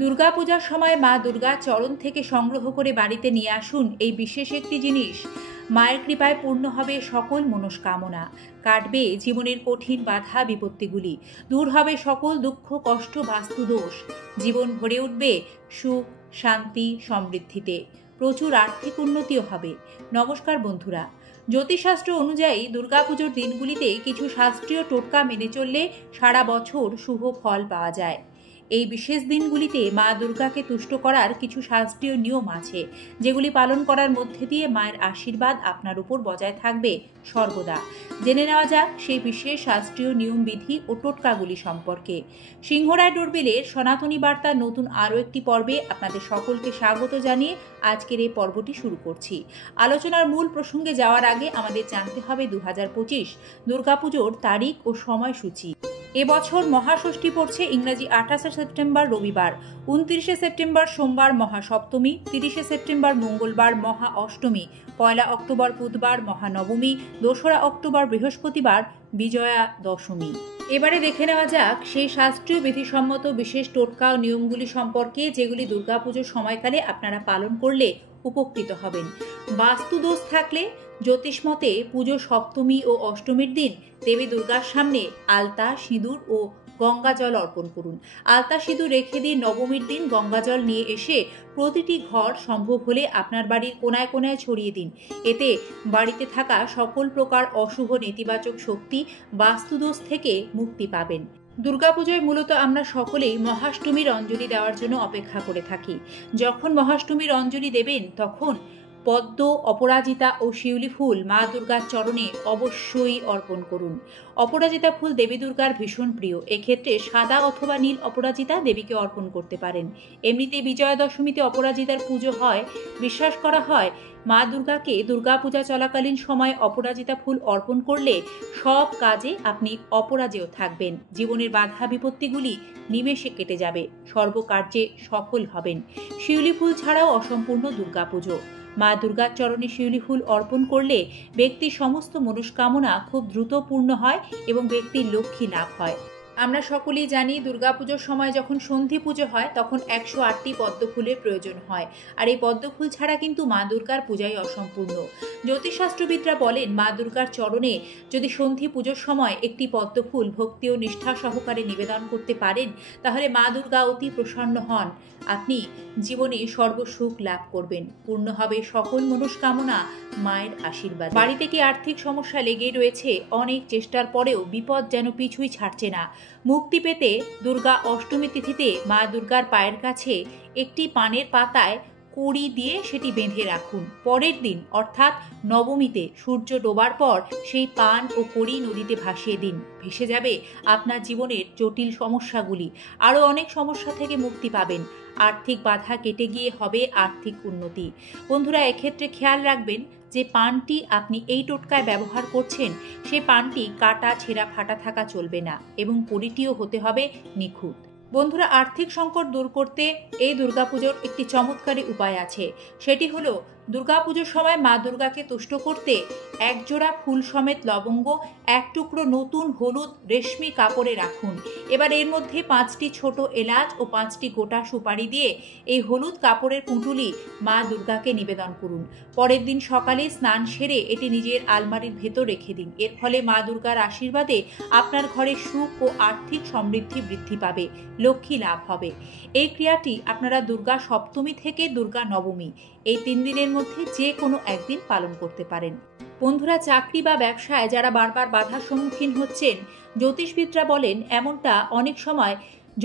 দুর্গাপূজার সময় মা দুর্গার চরণ থেকে সংগ্রহ করে বাড়িতে নিয়ে আসুন এই বিশেষ একটি জিনিস। মায়ের কৃপায় পূর্ণ হবে সকল মনস্কামনা, কাটবে জীবনের কঠিন বাধা বিপত্তিগুলি, দূর হবে সকল দুঃখ কষ্ট বাস্তুদোষ, জীবন ভরে উঠবে সুখ শান্তি সমৃদ্ধিতে, প্রচুর আর্থিক উন্নতিও হবে। নমস্কার বন্ধুরা, জ্যোতিষশাস্ত্র অনুযায়ী দুর্গাপুজোর দিনগুলিতে কিছু শাস্ত্রীয় টোটকা মেনে চললে সারা বছর শুভ ফল পাওয়া যায়। এই বিশেষ দিনগুলিতে মা দুর্গাকে তুষ্ট করার কিছু শাস্ত্রীয় নিয়ম আছে, যেগুলি পালন করার মধ্যে দিয়ে মায়ের আশীর্বাদ আপনার উপর বজায় থাকবে সর্বদা। জেনে নেওয়া যাক সেই বিশেষ শাস্ত্রীয় নিয়মবিধি ও টোটকাগুলি সম্পর্কে। সিংহরায় ডোরবেলের সনাতনী বার্তার নতুন আরও একটি পর্বে আপনাদের সকলকে স্বাগত জানিয়ে আজকের এই পর্বটি শুরু করছি। আলোচনার মূল প্রসঙ্গে যাওয়ার আগে আমাদের জানতে হবে 2025 দুর্গাপুজোর তারিখ ও সময়সূচি। এবছর মহাষষ্ঠী পড়ছে ইংরাজি 28শে সেপ্টেম্বর রবিবার, 29শে সেপ্টেম্বর সোমবার মহাসপ্তমী, 30শে সেপ্টেম্বর মঙ্গলবার মহা অষ্টমী, 1 অক্টোবর বুধবার মহানবমী, 2রা অক্টোবর বৃহস্পতিবার বিজয়া দশমী। এবারে দেখে নেওয়া যাক সেই শাস্ত্রীয় বিধিসম্মত বিশেষ টোটকা ও নিয়মগুলি সম্পর্কে, যেগুলি দুর্গাপুজোর সময়কালে আপনারা পালন করলে উপকৃত হবেন। বাস্তুদোষ থাকলে জ্যোতিষমতে পুজো সপ্তমী ও অষ্টমীর দিন দেবী দুর্গার সামনে আলতা সিঁদুর ও গঙ্গা জল অর্পণ করুন। আলতা সিঁদুর রেখে দিয়ে নবমীর দিন গঙ্গা জল নিয়ে এসে প্রতিটি ঘর সম্ভব হলে আপনার বাড়ির কোনায় কোনায় ছড়িয়ে দিন। এতে বাড়িতে থাকা সকল প্রকার অশুভ নেতিবাচক শক্তি বাস্তুদোষ থেকে মুক্তি পাবেন। দুর্গাপুজোয় মূলত আমরা সকলেই মহাষ্টমীর অঞ্জলি দেওয়ার জন্য অপেক্ষা করে থাকি। যখন মহাষ্টমীর অঞ্জলি দেবেন তখন পদ্ম, অপরাজিতা ও শিউলি ফুল মা দুর্গার চরণে অবশ্যই অর্পণ করুন। অপরাজিতা ফুল দেবী দুর্গার ভীষণ প্রিয়। এক্ষেত্রে সাদা অথবা নীল অপরাজিতা দেবীকে অর্পণ করতে পারেন। এমনিতে বিজয়া দশমীতে অপরাজিতার পুজো হয়। বিশ্বাস করা হয় মা দুর্গাকে দুর্গাপূজা চলাকালীন সময় অপরাজিতা ফুল অর্পণ করলে সব কাজে আপনি অপরাজেয় থাকবেন, জীবনের বাধা বিপত্তিগুলি নিমেষে কেটে যাবে, সর্বকার্যে সফল হবেন। শিউলি ফুল ছাড়াও অসম্পূর্ণ দুর্গাপুজো। মা দুর্গার চরণে শিউলি ফুল অর্পণ করলে ব্যক্তির সমস্ত মনস্কামনা খুব দ্রুত পূর্ণ হয় এবং ব্যক্তির লক্ষ্মী লাভ হয়। আমরা সকলেই জানি দুর্গাপুজোর সময় যখন সন্ধি পুজো হয় তখন 108টি পদ্ম ফুলের প্রয়োজন হয়, আর এই পদ্ম ফুল ছাড়া কিন্তু মা দুর্গার পূজাই অসম্পূর্ণ। জ্যোতিষশাস্ত্রবিদরা বলেন মা দুর্গার চরণে যদি সন্ধি পুজোর সময় একটি পদ্ম ফুল ভক্তি ও নিষ্ঠা সহকারে নিবেদন করতে পারেন তাহলে মা দুর্গা অতি প্রসন্ন হন। আপনি জীবনে সর্বসুখ লাভ করবেন, পূর্ণ হবে সকল মনস্কামনা মায়ের আশীর্বাদ। বাড়িতে কি আর্থিক সমস্যা লেগেই রয়েছে? অনেক চেষ্টার পরেও বিপদ যেন পিছুই ছাড়ছে না। মুক্তি পেতে দুর্গা অষ্টমী তিথিতে মা দুর্গার পায়ের কাছে একটি পানের পাতায় কড়ি দিয়ে সেটি বেঁধে রাখুন। পরের দিন অর্থাৎ নবমীতে সূর্য ডোবার পর সেই পান ও কড়ি নদীতে ভাসিয়ে দিন। ভেসে যাবে আপনার জীবনের জটিল সমস্যাগুলি। আরও অনেক সমস্যা থেকে মুক্তি পাবেন। আর্থিক বাধা কেটে গিয়ে হবে আর্থিক উন্নতি। বন্ধুরা, এক্ষেত্রে খেয়াল রাখবেন যে পানটি আপনি এই টোটকায় ব্যবহার করছেন সেই পানটি কাটা ছেঁড়া ফাটা থাকা চলবে না এবং কড়িটিও হতে হবে নিখুঁত। বন্ধুরা, আর্থিক সংকট দূর করতে এই দুর্গাপুজোর একটি চমৎকারী উপায় আছে। সেটি হলো দুর্গাপুজোর সময় মা দুর্গাকে তুষ্ট করতে একজোড়া ফুল সমেত লবঙ্গ এক টুকরো নতুন হলুদ রেশমি কাপড়ে রাখুন। এবার এর মধ্যে 5টি ছোট এলাচ ও 5টি গোটা সুপারি দিয়ে এই হলুদ কাপড়ের পুঁটুলি মা দুর্গাকে নিবেদন করুন। পরের দিন সকালে স্নান সেরে এটি নিজের আলমারির ভেতর রেখে দিন। এর ফলে মা দুর্গার আশীর্বাদে আপনার ঘরে সুখ ও আর্থিক সমৃদ্ধি বৃদ্ধি পাবে, লক্ষ্মী লাভ হবে। এই ক্রিয়াটি আপনারা দুর্গা সপ্তমী থেকে দুর্গা নবমী এই 3 দিনের মধ্যে যে কোনো একদিন পালন করতে পারেন। বন্ধুরা, চাকরি বা ব্যবসায় যারা বারবার বাধার সম্মুখীন হচ্ছেন, জ্যোতিষবিদরা বলেন এমনটা অনেক সময়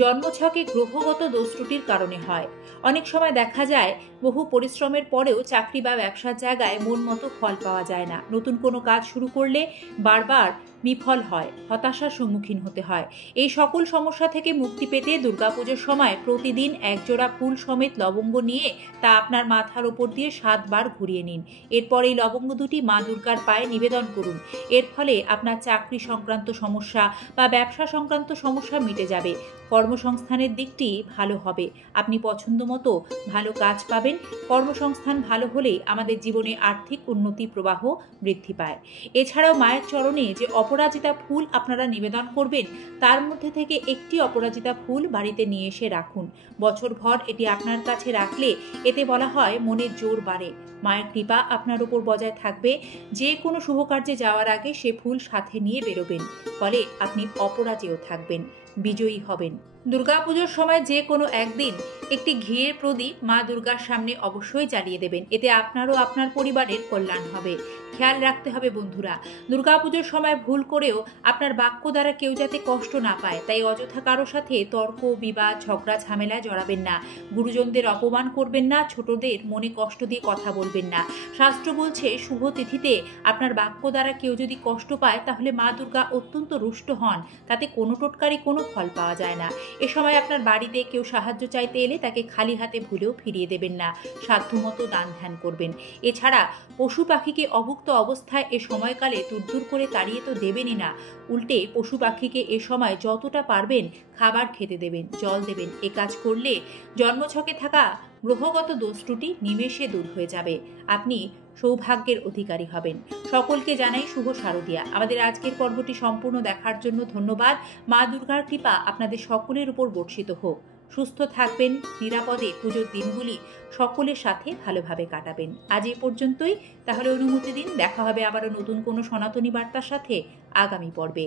জন্মছকে গ্রহগত দোষ ত্রুটির কারণে হয়। অনেক সময় দেখা যায় বহু পরিশ্রমের পরেও চাকরি বা ব্যবসার জায়গায় মন মতো ফল পাওয়া যায় না। নতুন কোনো কাজ শুরু করলে বারবার বিফল হয়, হতাশার সম্মুখীন হতে হয়। এই সকল সমস্যা থেকে মুক্তি পেতে দুর্গাপুজোর সময় প্রতিদিন একজোড়া ফুল সমেত লবঙ্গ নিয়ে তা আপনার মাথার ওপর দিয়ে 7 বার ঘুরিয়ে নিন। এরপর এই লবঙ্গ দুটি মা দুর্গার পায়ে নিবেদন করুন। এর ফলে আপনার চাকরি সংক্রান্ত সমস্যা বা ব্যবসা সংক্রান্ত সমস্যা মিটে যাবে। কর্মসংস্থানের দিকটি ভালো হবে, আপনি পছন্দ মতো ভালো কাজ পাবেন। কর্মসংস্থান ভালো হলেই আমাদের জীবনে আর্থিক উন্নতি প্রবাহ বৃদ্ধি পায়। এছাড়াও মায়ের চরণে যে অপরাজিতা ফুল আপনারা নিবেদন করবেন, তার মধ্যে থেকে একটি অপরাজিতা ফুল বাড়িতে নিয়ে এসে রাখুন। বছরভর এটি আপনার কাছে রাখলে এতে বলা হয় মনের জোর বাড়ে, মায়ের কৃপা আপনার উপর বজায় থাকবে। যে কোনো শুভ কার্যে যাওয়ার আগে সে ফুল সাথে নিয়ে বেরোবেন, ফলে আপনি অপরাজেয় থাকবেন, বিজয়ী হবেন। দুর্গাপুজোর সময় যে কোনো একদিন একটি ঘিয়ের প্রদীপ মা দুর্গার সামনে অবশ্যই জ্বালিয়ে দেবেন, এতে আপনার ও আপনার পরিবারের কল্যাণ হবে। খেয়াল রাখতে হবে বন্ধুরা, দুর্গাপুজোর সময় ভুল করেও আপনার বাক্য দ্বারা কেউ যাতে কষ্ট না পায়, তাই অযথা কারো সাথে তর্ক, বিবাদ, ঝগড়া, ঝামেলায় জড়াবেন না। গুরুজনদের অপমান করবেন না, ছোটদের মনে কষ্ট দিয়ে কথা বলবেন না। শাস্ত্র বলছে, শুভ তিথিতে আপনার বাক্য দ্বারা কেউ যদি কষ্ট পায় তাহলে মা দুর্গা অত্যন্ত রুষ্ট হন, তাতে কোনো টোটকারি কোনো ফল পাওয়া যায় না। এ সময় আপনার বাড়িতে কেউ সাহায্য চাইতে এলে তাকে খালি হাতে ভুলেও ফিরিয়ে দেবেন না, সাধ্যমতো দান ধ্যান করবেন। এছাড়া পশু পাখিকে অভুক্ত অবস্থায় এ সময়কালে দূর করে তাড়িয়ে তো দেবেনই না, উল্টে পশু পাখিকে এ সময় যতটা পারবেন খাবার খেতে দেবেন, জল দেবেন। এ কাজ করলে জন্মছকে থাকা গ্রহগত দোষ ত্রুটি নিমেষে দূর হয়ে যাবে, আপনি সৌভাগ্যের অধিকারী হবেন। সকলকে জানাই শুভ শারদিয়া। আমাদের আজকের পর্বটি সম্পূর্ণ দেখার জন্য ধন্যবাদ। মা দুর্গার কৃপা আপনাদের সকলের উপর বর্ষিত হোক। সুস্থ থাকবেন, নিরাপদে পুজোর দিনগুলি সকলের সাথে ভালোভাবে কাটাবেন। আজ এ পর্যন্তই, তাহলে অনুমতি দিন, দেখা হবে আবারও নতুন কোনো সনাতনী বার্তার সাথে আগামী পর্বে।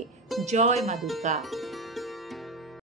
জয় মা দুর্গা।